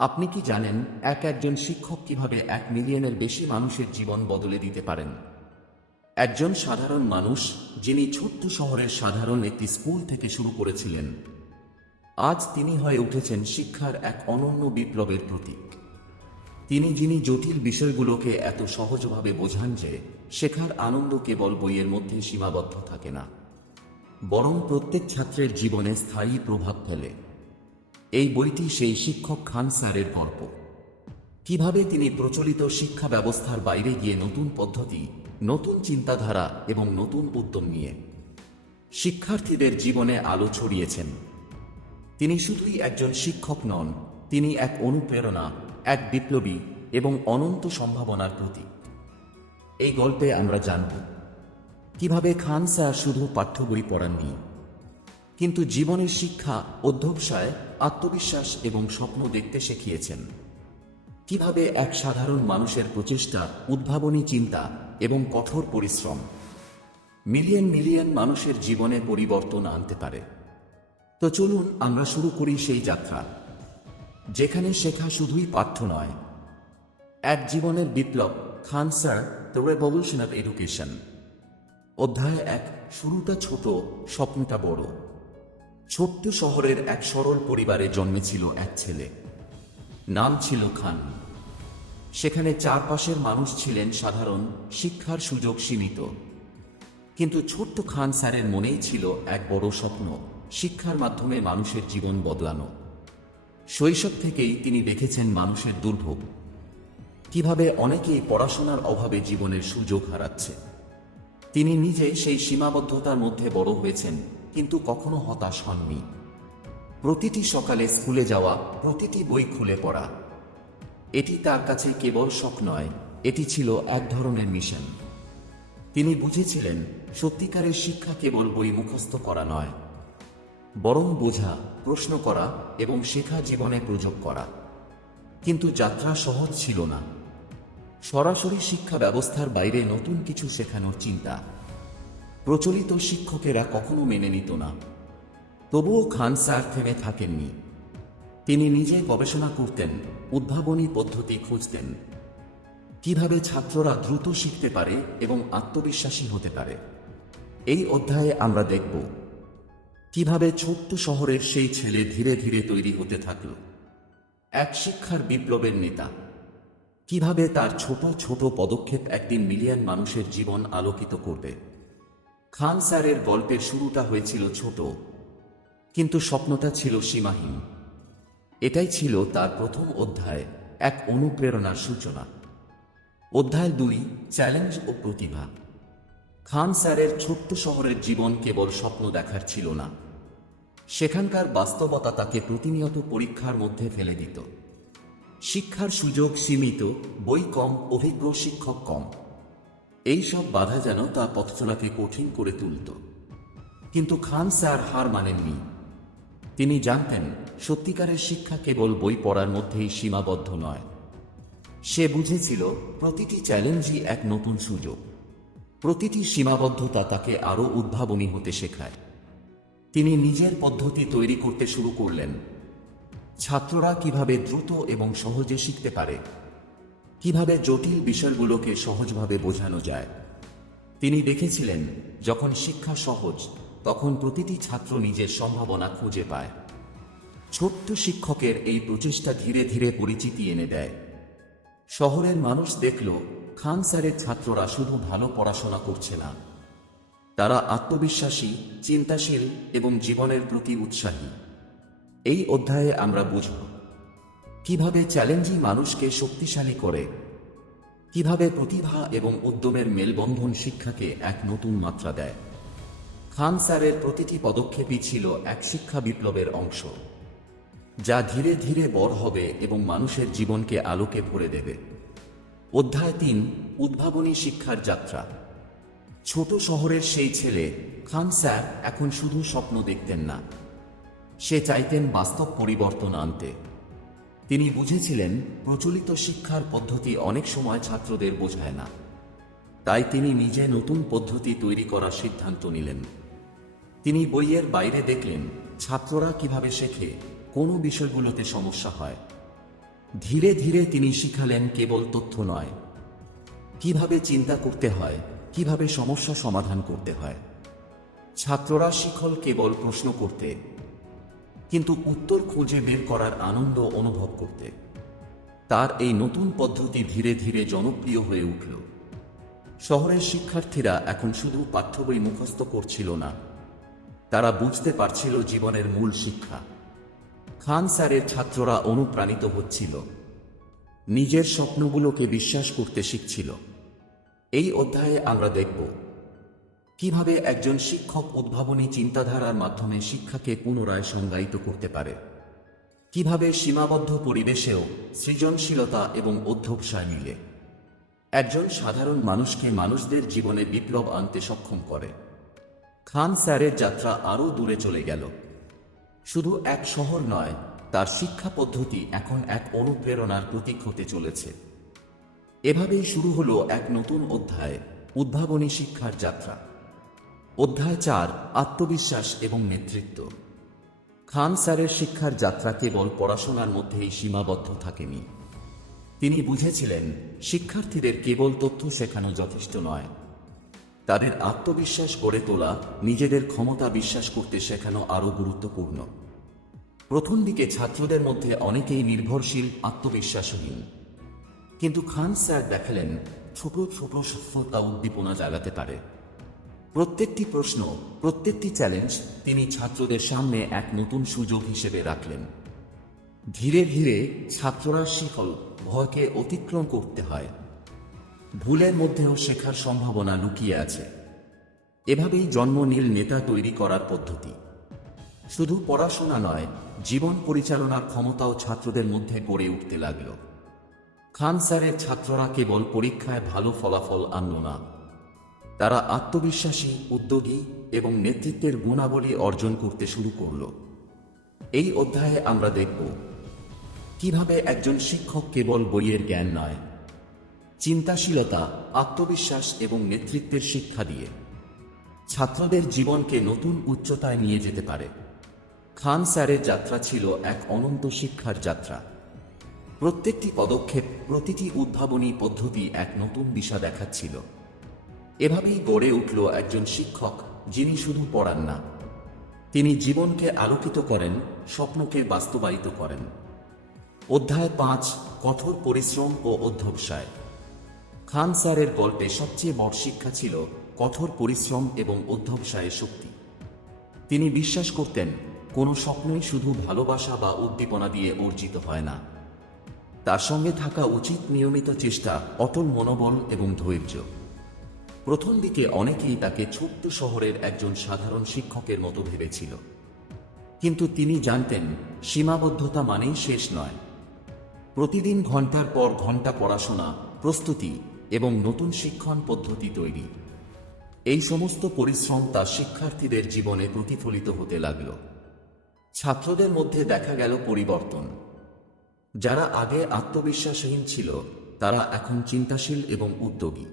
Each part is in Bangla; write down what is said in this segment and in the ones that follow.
আপনি কি জানেন একজন শিক্ষক কিভাবে 1 মিলিয়নের বেশি মানুষের জীবন বদলে দিতে পারেন? একজন সাধারণ মানুষ, যিনি ছোট্ট শহরের সাধারণ একটি স্কুল থেকে শুরু করেছিলেন, আজ তিনি হয়ে উঠেছেন শিক্ষার এক অনন্য বিপ্লবের প্রতীক। যিনি জটিল বিষয়গুলোকে এত সহজভাবে বোঝান যে শেখার আনন্দ কেবল বইয়ের মধ্যে সীমাবদ্ধ থাকে না, বরং প্রত্যেক ছাত্রের জীবনে স্থায়ী প্রভাব ফেলে। এই বইটি সেই শিক্ষক খান স্যারের গল্প। কিভাবে তিনি প্রচলিত শিক্ষা ব্যবস্থার বাইরে গিয়ে নতুন পদ্ধতি, নতুন চিন্তাধারা এবং নতুন উদ্যম নিয়ে শিক্ষার্থীদের জীবনে আলো ছড়িয়েছেন। তিনি শুধুই একজন শিক্ষক নন, তিনি এক অনুপ্রেরণা, এক বিপ্লবী এবং অনন্ত সম্ভাবনার প্রতীক। এই গল্পে আমরা জানব কিভাবে খান স্যার শুধু পাঠ্য বই পড়াননি, কিন্তু জীবনের শিক্ষা, অধ্যবসায়, আত্মবিশ্বাস এবং স্বপ্ন দেখতে শিখিয়েছেন। কিভাবে এক সাধারণ মানুষের প্রচেষ্টা, উদ্ভাবনী চিন্তা এবং কঠোর পরিশ্রম মিলিয়ন মিলিয়ন মানুষের জীবনে পরিবর্তন আনতে পারে। তো চলুন আমরা শুরু করি সেই যাত্রা, যেখানে শেখা শুধুই পাঠ্য নয়, এক জীবনের বিপ্লব। Khan sir, the revolution of education. অধ্যায় 1। শুরুটা ছোট, স্বপ্নটা বড়। ছোট্ট শহরের এক সরল পরিবারে জন্মেছিল এক ছেলে। নাম ছিল খান। সেখানে চারপাশের মানুষ ছিলেন সাধারণ, শিক্ষার সুযোগ সীমিত। কিন্তু ছোট্ট খান স্যারের মনেই ছিল এক বড় স্বপ্ন, শিক্ষার মাধ্যমে মানুষের জীবন বদলানো। শৈশব থেকেই তিনি দেখেছেন মানুষের দুর্ভোগ, কিভাবে অনেকেই পড়াশোনার অভাবে জীবনের সুযোগ হারাচ্ছে। তিনি নিজে সেই সীমাবদ্ধতার মধ্যে বড় হয়েছেন, কিন্তু কখনো হতাশ হননি। প্রতিটি সকালে স্কুলে যাওয়া, প্রতিটি বই খুলে পড়া, এটি তার কাছে কেবল শখ নয়, এটি ছিল এক ধরনের মিশন। তিনি বুঝেছিলেন সত্যিকারের শিক্ষা কেবল বই মুখস্থ করা নয়, বরং বোঝা, প্রশ্ন করা এবং শেখা জীবনে প্রয়োগ করা। কিন্তু যাত্রা সহজ ছিল না। সরাসরি শিক্ষা ব্যবস্থার বাইরে নতুন কিছু শেখানোর চিন্তা প্রচলিত শিক্ষকেরা কখনো মেনে নিত না। তবুও খান স্যার থেমে থাকেননি। তিনি নিজে গবেষণা করতেন, উদ্ভাবনী পদ্ধতি খুঁজতেন, কিভাবে ছাত্ররা দ্রুত শিখতে পারে এবং আত্মবিশ্বাসী হতে পারে। এই অধ্যায়ে আমরা দেখব কিভাবে ছোট্ট শহরের সেই ছেলে ধীরে ধীরে তৈরি হতে থাকল এক শিক্ষার বিপ্লবের নেতা। কিভাবে তার ছোট ছোট পদক্ষেপ একদিন মিলিয়ন মানুষের জীবন আলোকিত করবে। খান স্যারের গল্পের শুরুটা হয়েছিল ছোট, কিন্তু স্বপ্নটা ছিল সীমাহীন। এটাই ছিল তার প্রথম অধ্যায়, এক অনুপ্রেরণার সূচনা। অধ্যায় 2। চ্যালেঞ্জ ও প্রতিভা। খান স্যারের ছোট্ট শহরের জীবন কেবল স্বপ্ন দেখার ছিল না, সেখানকার বাস্তবতা তাকে প্রতিনিয়ত পরীক্ষার মধ্যে ফেলে দিত। শিক্ষার সুযোগ সীমিত, বই কম, অভিজ্ঞ শিক্ষক কম। এই সব বাধা যেন তার পথচলাকে কঠিন করে তুলত। কিন্তু খান স্যার হার মানেননি। তিনি জানতেন সত্যিকারের শিক্ষা কেবল বই পড়ার মধ্যেই সীমাবদ্ধ নয়। সে বুঝেছিল প্রতিটি চ্যালেঞ্জই এক নতুন সুযোগ, প্রতিটি সীমাবদ্ধতা তাকে আরও উদ্ভাবনী হতে শেখায়। তিনি নিজের পদ্ধতি তৈরি করতে শুরু করলেন। ছাত্ররা কিভাবে দ্রুত এবং সহজে শিখতে পারে, কিভাবে জটিল বিষয়গুলোকে সহজভাবে বোঝানো যায়। তিনি দেখেছিলেন যখন শিক্ষা সহজ, তখন প্রতিটি ছাত্র নিজের সম্ভাবনা খুঁজে পায়। ছোট্ট শিক্ষকের এই প্রচেষ্টা ধীরে ধীরে পরিচিতি এনে দেয়। শহরের মানুষ দেখল খান স্যারের ছাত্ররা শুধু ভালো পড়াশোনা করছে না, তারা আত্মবিশ্বাসী, চিন্তাশীল এবং জীবনের প্রতি উৎসাহী। এই অধ্যায়ে আমরা বুঝব কিভাবে চ্যালেঞ্জই মানুষকে শক্তিশালী করে, কিভাবে প্রতিভা এবং উদ্যমের মেলবন্ধন শিক্ষাকে এক নতুন মাত্রা দেয়। খান স্যারের প্রতিটি পদক্ষেপই ছিল এক শিক্ষা বিপ্লবের অংশ, যা ধীরে ধীরে বড় হবে এবং মানুষের জীবনকে আলোকে ভরে দেবে। অধ্যায় 3। উদ্ভাবনী শিক্ষার যাত্রা। ছোট শহরের সেই ছেলে খান স্যার এখন শুধু স্বপ্ন দেখতেন না, সে চাইতেন বাস্তব পরিবর্তন আনতে। তিনি বুঝেছিলেন প্রচলিত শিক্ষার পদ্ধতি অনেক সময় ছাত্রদের বোঝায় না, তাই তিনি নিজে নতুন পদ্ধতি তৈরি করার সিদ্ধান্ত নিলেন। তিনি বইয়ের বাইরে দেখলেন ছাত্ররা কিভাবে শেখে, কোন বিষয়গুলোতে সমস্যা হয়, ধীরে ধীরে তিনি শিখালেন কেবল তথ্য নয়, কিভাবে চিন্তা করতে হয়, কিভাবে সমস্যা সমাধান করতে হয়। ছাত্ররা শিখল কেবল প্রশ্ন করতে, কিন্তু উত্তর খুঁজে বের করার আনন্দ অনুভব করতে। তার এই নতুন পদ্ধতি ধীরে ধীরে জনপ্রিয় হয়ে উঠল। শহরের শিক্ষার্থীরা এখন শুধু পাঠ্য বই মুখস্থ করছিল না, তারা বুঝতে পারছিল জীবনের মূল শিক্ষা। খান স্যারের ছাত্ররা অনুপ্রাণিত হচ্ছিল, নিজের স্বপ্নগুলোকে বিশ্বাস করতে শিখছিল। এই অধ্যায়ে আমরা দেখব কিভাবে একজন শিক্ষক উদ্ভাবনী চিন্তাধারার মাধ্যমে শিক্ষাকে পুনরায় সংজ্ঞায়িত করতে পারে, কিভাবে সীমাবদ্ধ পরিবেশেও সৃজনশীলতা এবং অধ্যবসায় মিলে একজন সাধারণ মানুষকে মানুষদের জীবনে বিপ্লব আনতে সক্ষম করে। খান স্যারের যাত্রা আরও দূরে চলে গেল। শুধু এক শহর নয়, তার শিক্ষা পদ্ধতি এখন এক অনুপ্রেরণার প্রতীক হতে চলেছে। এভাবেই শুরু হলো এক নতুন অধ্যায়, উদ্ভাবনী শিক্ষার যাত্রা। অধ্যায় 4, আত্মবিশ্বাস এবং নেতৃত্ব। খান স্যারের শিক্ষার যাত্রা কেবল পড়াশোনার মধ্যেই সীমাবদ্ধ থাকেনি। তিনি বুঝেছিলেন শিক্ষার্থীদের কেবল তথ্য শেখানো যথেষ্ট নয়, তাদের আত্মবিশ্বাস গড়ে তোলা, নিজেদের ক্ষমতা বিশ্বাস করতে শেখানো আরও গুরুত্বপূর্ণ। প্রথম দিকে ছাত্রদের মধ্যে অনেকেই নির্ভরশীল, আত্মবিশ্বাসহীন। কিন্তু খান স্যার দেখালেন ছোট ছোট সফলতা উদ্দীপনা জাগাতে পারে। প্রত্যেকটি প্রশ্ন, প্রত্যেকটি চ্যালেঞ্জ তিনি ছাত্রদের সামনে এক নতুন সুযোগ হিসেবে রাখলেন। ধীরে ধীরে ছাত্ররা শিখল ভয়কে অতিক্রম করতে হয়, ভুলের মধ্যেও শেখার সম্ভাবনা লুকিয়ে আছে। এভাবেই জন্ম নিল নেতা তৈরি করার পদ্ধতি। শুধু পড়াশোনা নয়, জীবন পরিচালনার ক্ষমতাও ছাত্রদের মধ্যে গড়ে উঠতে লাগল। খান স্যারের ছাত্ররা কেবল পরীক্ষায় ভালো ফলাফল আনল না, তারা আত্মবিশ্বাসী, উদ্যোগী এবং নেতৃত্বের গুণাবলী অর্জন করতে শুরু করল। এই অধ্যায়ে আমরা দেখব কিভাবে একজন শিক্ষক কেবল বইয়ের জ্ঞান নয়, চিন্তাশীলতা, আত্মবিশ্বাস এবং নেতৃত্বের শিক্ষা দিয়ে ছাত্রদের জীবনকে নতুন উচ্চতায় নিয়ে যেতে পারে। খান স্যারের যাত্রা ছিল এক অনন্ত শিক্ষার যাত্রা। প্রত্যেকটি পদক্ষেপ, প্রতিটি উদ্ভাবনী পদ্ধতি এক নতুন দিশা দেখাচ্ছিল। এভাবেই গড়ে উঠল একজন শিক্ষক যিনি শুধু পড়ান না, তিনি জীবনকে আলোকিত করেন, স্বপ্নকে বাস্তবায়িত করেন। অধ্যায় 5, কঠোর পরিশ্রম ও অধ্যবসায়। খান স্যারের গল্পে সবচেয়ে বড় শিক্ষা ছিল কঠোর পরিশ্রম এবং অধ্যবসায়ের শক্তি। তিনি বিশ্বাস করতেন কোনো স্বপ্নই শুধু ভালোবাসা বা উদ্দীপনা দিয়ে অর্জিত হয় না, তার সঙ্গে থাকা উচিত নিয়মিত চেষ্টা, অটল মনোবল এবং ধৈর্য। প্রথম দিকে অনেকেই তাকে ছোট্ট শহরের একজন সাধারণ শিক্ষকের মতো ভেবেছিল, কিন্তু তিনি জানতেন সীমাবদ্ধতা মানেই শেষ নয়। প্রতিদিন ঘন্টার পর ঘন্টা পড়াশোনা, প্রস্তুতি এবং নতুন শিক্ষণ পদ্ধতি তৈরি, এই সমস্ত পরিশ্রম তার শিক্ষার্থীদের জীবনে প্রতিফলিত হতে লাগল। ছাত্রদের মধ্যে দেখা গেল পরিবর্তন। যারা আগে আত্মবিশ্বাসহীন ছিল তারা এখন চিন্তাশীল এবং উদ্যোগী।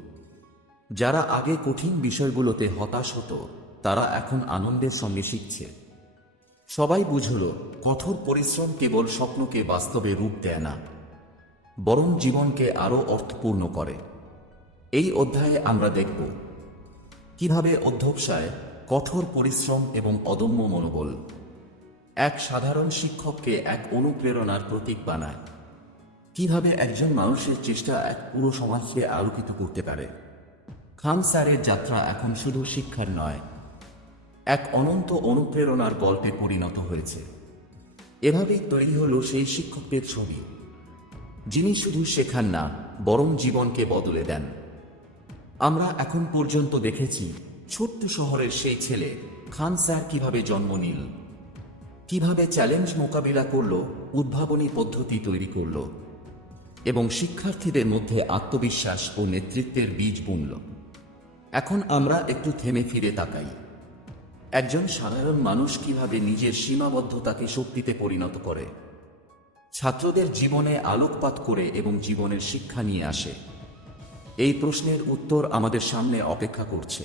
যারা আগে কঠিন বিষয়গুলোতে হতাশ হতো তারা এখন আনন্দের সঙ্গে শিখছে। সবাই বুঝল কঠোর পরিশ্রম কেবল স্বপ্নকে বাস্তবে রূপ দেয় না, বরং জীবনকে আরও অর্থপূর্ণ করে। এই অধ্যায়ে আমরা দেখব কিভাবে অধ্যবসায়, কঠোর পরিশ্রম এবং অদম্য মনোবল এক সাধারণ শিক্ষককে এক অনুপ্রেরণার প্রতীক বানায়, কিভাবে একজন মানুষের চেষ্টা এক পুরো সমাজকে আলোকিত করতে পারে। খান স্যারের যাত্রা এখন শুধু শিক্ষার নয়, এক অনন্ত অনুপ্রেরণার গল্পে পরিণত হয়েছে। এভাবেই তৈরি হলো সেই শিক্ষকের ছবি, যিনি শুধু শেখান না, বরং জীবনকে বদলে দেন। আমরা এখন পর্যন্ত দেখেছি ছোট্ট শহরের সেই ছেলে খান স্যার কিভাবে জন্ম নিল, কিভাবে চ্যালেঞ্জ মোকাবিলা করল, উদ্ভাবনী পদ্ধতি তৈরি করল এবং শিক্ষার্থীদের মধ্যে আত্মবিশ্বাস ও নেতৃত্বের বীজ বুনল। এখন আমরা একটু থেমে ফিরে তাকাই। একজন সাধারণ মানুষ কিভাবে নিজের সীমাবদ্ধতাকে শক্তিতে পরিণত করে, ছাত্রদের জীবনে আলোকপাত করে এবং জীবনের শিক্ষা নিয়ে আসে। এই প্রশ্নের উত্তর আমাদের সামনে অপেক্ষা করছে।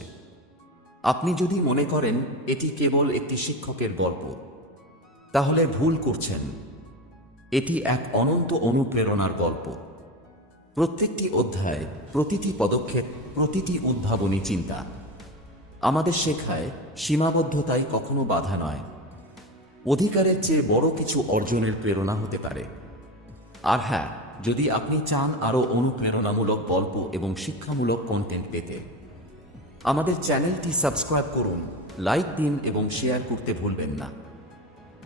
আপনি যদি মনে করেন এটি কেবল একটি শিক্ষকের গল্প, তাহলে ভুল করছেন। এটি এক অনন্ত অনুপ্রেরণার গল্প। প্রত্যেকটি অধ্যায়, প্রতিটি পদক্ষেপ, প্রতিটি উদ্ভাবনী চিন্তা আমাদের শেখায় সীমাবদ্ধতাই কখনো বাধা নয়, অধিকারের চেয়ে বড় কিছু অর্জনের প্রেরণা হতে পারে। আর হ্যাঁ, যদি আপনি চান আরও অনুপ্রেরণামূলক গল্প এবং শিক্ষামূলক কন্টেন্ট পেতে, আমাদের চ্যানেলটি সাবস্ক্রাইব করুন, লাইক দিন এবং শেয়ার করতে ভুলবেন না।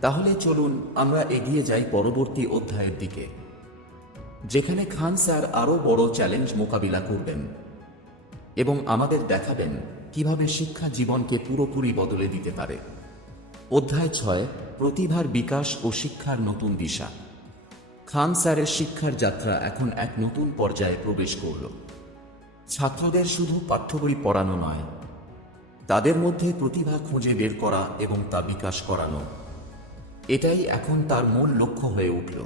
তাহলে চলুন আমরা এগিয়ে যাই পরবর্তী অধ্যায়ের দিকে, যেখানে খান স্যার আরও বড় চ্যালেঞ্জ মোকাবিলা করবেন এবং আমাদের দেখাবেন কিভাবে শিক্ষা জীবনকে পুরোপুরি বদলে দিতে পারে। অধ্যায় 6, প্রতিভার বিকাশ ও শিক্ষার নতুন দিশা। খান স্যারের শিক্ষার যাত্রা এখন এক নতুন পর্যায়ে প্রবেশ করল। ছাত্রদের শুধু পাঠ্যবই পড়ানো নয়, তাদের মধ্যে প্রতিভা খুঁজে বের করা এবং তা বিকাশ করানো, এটাই এখন তার মূল লক্ষ্য হয়ে উঠল।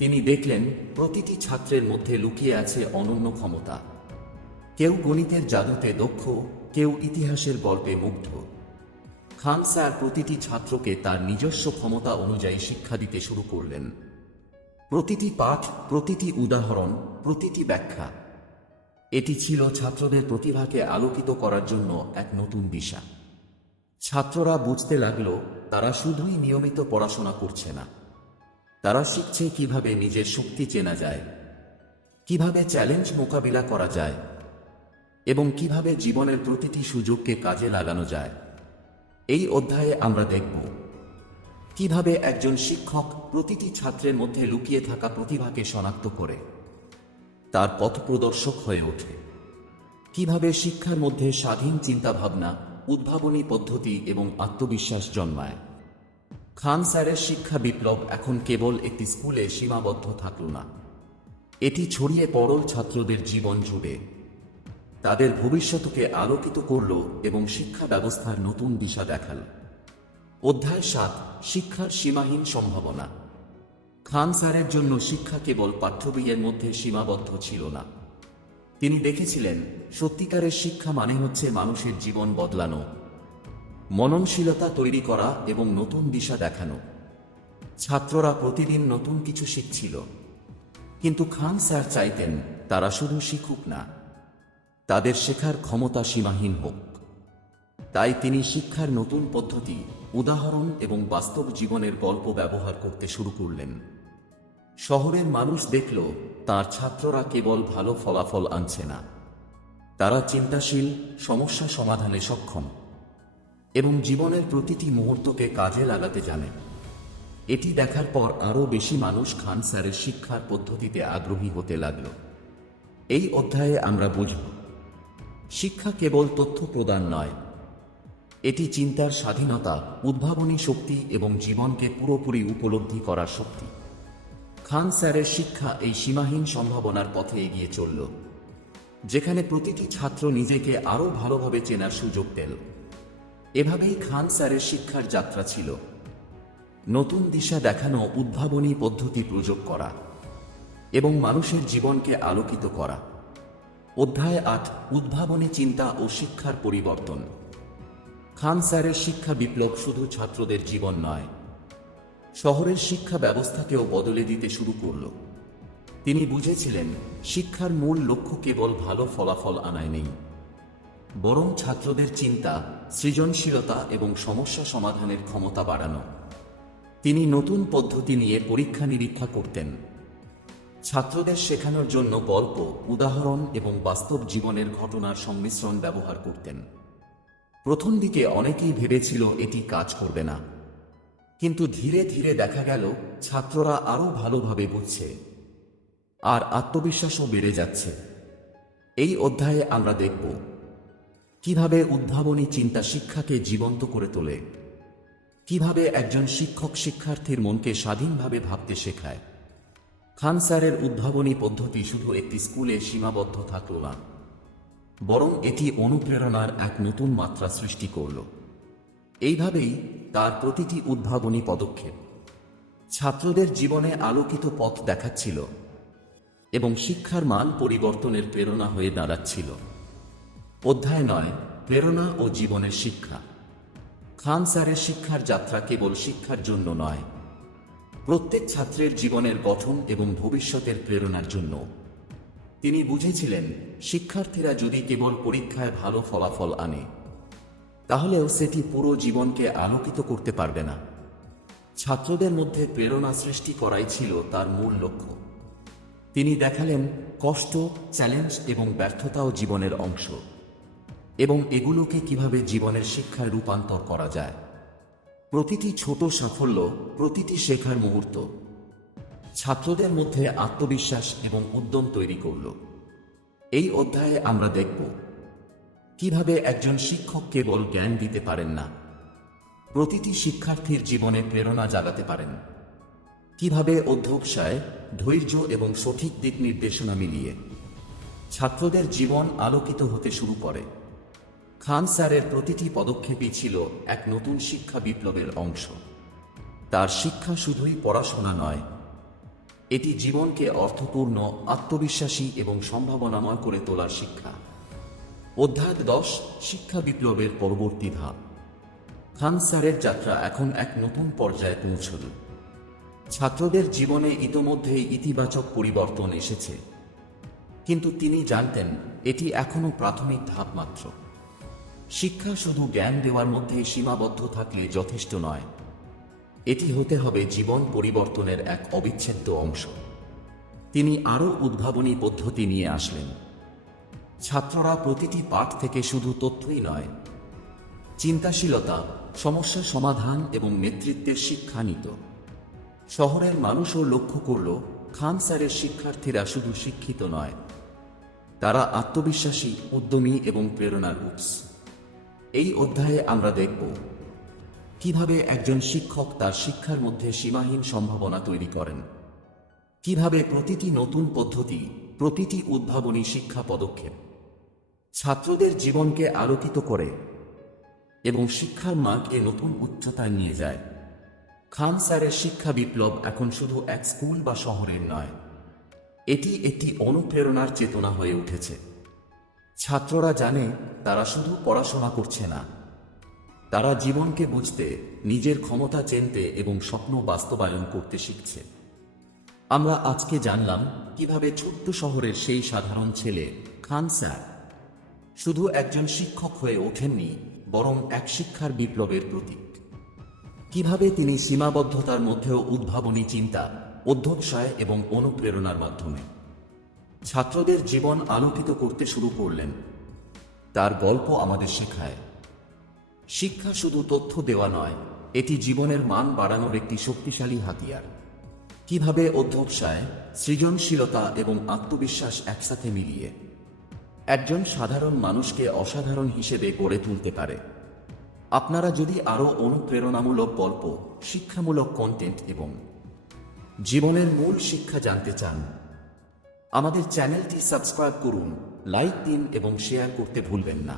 তিনি দেখলেন প্রতিটি ছাত্রের মধ্যে লুকিয়ে আছে অনন্য ক্ষমতা। কেউ গণিতের জাদুতে দক্ষ, কেউ ইতিহাসের গল্পে মুগ্ধ। খান স্যার প্রতিটি ছাত্রকে তার নিজস্ব ক্ষমতা অনুযায়ী শিক্ষা দিতে শুরু করলেন। প্রতিটি পাঠ, প্রতিটি উদাহরণ, প্রতিটি ব্যাখ্যা, এটি ছিল ছাত্রদের প্রতিভাকে আলোকিত করার জন্য এক নতুন দিশা। ছাত্ররা বুঝতে লাগল তারা শুধুই নিয়মিত পড়াশোনা করছে না, তারা শিখছে কিভাবে নিজের শক্তি চেনা যায়, কিভাবে চ্যালেঞ্জ মোকাবিলা করা যায় এবং কিভাবে জীবনের প্রতিটি সুযোগকে কাজে লাগানো যায়। এই অধ্যায়ে আমরা দেখব কিভাবে একজন শিক্ষক প্রতিটি ছাত্রের মধ্যে লুকিয়ে থাকা প্রতিভাকে শনাক্ত করে তার পথপ্রদর্শক হয়ে ওঠে, কিভাবে শিক্ষার মধ্যে স্বাধীন চিন্তাভাবনা, উদ্ভাবনী পদ্ধতি এবং আত্মবিশ্বাস জন্মায়। খান স্যারের শিক্ষা বিপ্লব এখন কেবল একটি স্কুলে সীমাবদ্ধ থাকল না, এটি ছড়িয়ে পড়ল ছাত্রদের জীবন জুড়ে, তাদের ভবিষ্যৎকে আলোকিত করল এবং শিক্ষা ব্যবস্থার নতুন দিশা দেখাল। অধ্যায় 7, শিক্ষার সীমাহীন সম্ভাবনা। খান স্যারের জন্য শিক্ষা কেবল পাঠ্যবইয়ের মধ্যে সীমাবদ্ধ ছিল না। তিনি দেখেছিলেন সত্যিকারের শিক্ষা মানে হচ্ছে মানুষের জীবন বদলানো, মননশীলতা তৈরি করা এবং নতুন দিশা দেখানো। ছাত্ররা প্রতিদিন নতুন কিছু শিখছিল, কিন্তু খান স্যার চাইতেন তারা শুধু শিখুক না, তাদের শেখার ক্ষমতা সীমাহীন হোক। তাই তিনি শিক্ষার নতুন পদ্ধতি, উদাহরণ এবং বাস্তব জীবনের গল্প ব্যবহার করতে শুরু করলেন। শহরের মানুষ দেখল তার ছাত্ররা কেবল ভালো ফলাফল আনছে না, তারা চিন্তাশীল, সমস্যা সমাধানে সক্ষম এবং জীবনের প্রতিটি মুহূর্তকে কাজে লাগাতে জানে। এটি দেখার পর আরও বেশি মানুষ খান স্যারের শিক্ষার পদ্ধতিতে আগ্রহী হতে লাগল। এই অধ্যায়ে আমরা বুঝব শিক্ষা কেবল তথ্য প্রদান নয়, এটি চিন্তার স্বাধীনতা, উদ্ভাবনী শক্তি এবং জীবনকে পুরোপুরি উপলব্ধি করার শক্তি। খান স্যারের শিক্ষা এই সীমাহীন সম্ভাবনার পথে এগিয়ে চলল, যেখানে প্রতিটি ছাত্র নিজেকে আরও ভালোভাবে চেনার সুযোগ পেল। এভাবেই খান স্যারের শিক্ষার যাত্রা ছিল নতুন দিশা দেখানো, উদ্ভাবনী পদ্ধতি প্রয়োগ করা এবং মানুষের জীবনকে আলোকিত করা। অধ্যায় 8, উদ্ভাবনী চিন্তা ও শিক্ষার পরিবর্তন। খান স্যারের শিক্ষা বিপ্লব শুধু ছাত্রদের জীবন নয়, শহরের শিক্ষা ব্যবস্থাকেও বদলে দিতে শুরু করল। তিনি বুঝেছিলেন শিক্ষার মূল লক্ষ্য কেবল ভালো ফলাফল আনায় নেই, বরং ছাত্রদের চিন্তা, সৃজনশীলতা এবং সমস্যা সমাধানের ক্ষমতা বাড়ানো। তিনি নতুন পদ্ধতি নিয়ে পরীক্ষা নিরীক্ষা করতেন, ছাত্রদের শেখানোর জন্য গল্প, উদাহরণ এবং বাস্তব জীবনের ঘটনার সংমিশ্রণ ব্যবহার করতেন। প্রথম দিকে অনেকেই ভেবেছিল এটি কাজ করবে না, কিন্তু ধীরে ধীরে দেখা গেল ছাত্ররা আরও ভালোভাবে বুঝছে আর আত্মবিশ্বাসও বেড়ে যাচ্ছে। এই অধ্যায়ে আমরা দেখব কিভাবে উদ্ভাবনী চিন্তা শিক্ষাকে জীবন্ত করে তোলে, কিভাবে একজন শিক্ষক শিক্ষার্থীর মনকে স্বাধীনভাবে ভাবতে শেখায়। খান স্যারের উদ্ভাবনী পদ্ধতি শুধু একটি স্কুলে সীমাবদ্ধ থাকল না, বরং এটি অনুপ্রেরণার এক নতুন মাত্রা সৃষ্টি করল। এইভাবেই তার প্রতিটি উদ্ভাবনী পদক্ষেপ ছাত্রদের জীবনে আলোকিত পথ দেখাচ্ছিল এবং শিক্ষার মান পরিবর্তনের প্রেরণা হয়ে দাঁড়াচ্ছিল। অধ্যায় 9, প্রেরণা ও জীবনের শিক্ষা। খান স্যারের শিক্ষার যাত্রা কেবল শিক্ষার জন্য নয়, প্রত্যেক ছাত্রের জীবনের গঠন এবং ভবিষ্যতের প্রেরণার জন্য। তিনি বুঝেছিলেন, শিক্ষার্থীরা যদি কেবল পরীক্ষায় ভালো ফলাফল আনে, তাহলেও সেটি পুরো জীবনকে আলোকিত করতে পারবে না। ছাত্রদের মধ্যে প্রেরণা সৃষ্টি করাই ছিল তার মূল লক্ষ্য। তিনি দেখালেন, কষ্ট, চ্যালেঞ্জ এবং ব্যর্থতাও জীবনের অংশ, এবং এগুলোকে কিভাবে জীবনের শিক্ষায় রূপান্তর করা যায়। প্রতিটি ছোট সাফল্য, প্রতিটি শেখার মুহূর্ত ছাত্রদের মধ্যে আত্মবিশ্বাস এবং উদ্যম তৈরি করল। এই অধ্যায়ে আমরা দেখব কিভাবে একজন শিক্ষক কেবল জ্ঞান দিতে পারেন না, প্রতিটি শিক্ষার্থীর জীবনে প্রেরণা জাগাতে পারেন। কিভাবে অধ্যবসায়, ধৈর্য এবং সঠিক দিক নির্দেশনা মিলিয়ে ছাত্রদের জীবন আলোকিত হতে শুরু করে। খান স্যারের প্রতিটি পদক্ষেপই ছিল এক নতুন শিক্ষা বিপ্লবের অংশ। তার শিক্ষা শুধুই পড়াশোনা নয়, এটি জীবনকে অর্থপূর্ণ, আত্মবিশ্বাসী এবং সম্ভাবনাময় করে তোলার শিক্ষা। অধ্যায় 10, শিক্ষা বিপ্লবের পরবর্তী ধাপ। খান স্যারের যাত্রা এখন এক নতুন পর্যায়ে পৌঁছল। ছাত্রদের জীবনে ইতোমধ্যেই ইতিবাচক পরিবর্তন এসেছে, কিন্তু তিনি জানতেন এটি এখনও প্রাথমিক ধাপ মাত্র। শিক্ষা শুধু জ্ঞান দেওয়ার মধ্যেই সীমাবদ্ধ থাকলে যথেষ্ট নয়, এটি হতে হবে জীবন পরিবর্তনের এক অবিচ্ছেদ্য অংশ। তিনি আরও উদ্ভাবনী পদ্ধতি নিয়ে আসলেন। ছাত্ররা প্রতিটি পাঠ থেকে শুধু তথ্যই নয়, চিন্তাশীলতা, সমস্যা সমাধান এবং নেতৃত্বের শিক্ষা নিত। শহরের মানুষও লক্ষ্য করল, খান স্যারের শিক্ষার্থীরা শুধু শিক্ষিত নয়, তারা আত্মবিশ্বাসী, উদ্যমী এবং প্রেরণার উৎস। এই অধ্যায়ে আমরা দেখব কিভাবে একজন শিক্ষক তার শিক্ষার মধ্যে সীমাহীন সম্ভাবনা তৈরি করেন, কিভাবে প্রতিটি নতুন পদ্ধতি, প্রতিটি উদ্ভাবনী শিক্ষা পদক্ষেপ ছাত্রদের জীবনকে আলোকিত করে এবং শিক্ষার মানকে নতুন উচ্চতায় নিয়ে যায়। খান স্যারের শিক্ষা বিপ্লব এখন শুধু এক স্কুল বা শহরের নয়, এটি একটি অনুপ্রেরণার চেতনা হয়ে উঠেছে। ছাত্ররা জানে তারা শুধু পড়াশোনা করছে না, তারা জীবনকে বুঝতে, নিজের ক্ষমতা চিনতে এবং স্বপ্ন বাস্তবায়ন করতে শিখছে। আমরা আজকে জানলাম কিভাবে ছোট্ট শহরের সেই সাধারণ ছেলে খান স্যার শুধু একজন শিক্ষক হয়ে ওঠেননি, বরং এক শিক্ষার বিপ্লবের প্রতীক। কিভাবে তিনি সীমাবদ্ধতার মধ্যেও উদ্ভাবনী চিন্তা, অধ্যবসায় এবং অনুপ্রেরণার মাধ্যমে ছাত্রদের জীবন আলোকিত করতে শুরু করলেন। তার গল্প আমাদের শেখায়, শিক্ষা শুধু তথ্য দেওয়া নয়, এটি জীবনের মান বাড়ানোর একটি শক্তিশালী হাতিয়ার। কিভাবে অধ্যবসায়, সৃজনশীলতা এবং আত্মবিশ্বাস একসাথে মিলিয়ে একজন সাধারণ মানুষকে অসাধারণ হিসেবে গড়ে তুলতে পারে। আপনারা যদি আরও অনুপ্রেরণামূলক গল্প, শিক্ষামূলক কন্টেন্ট এবং জীবনের মূল শিক্ষা জানতে চান, আমাদের চ্যানেলটি সাবস্ক্রাইব করুন, লাইক দিন এবং শেয়ার করতে ভুলবেন না।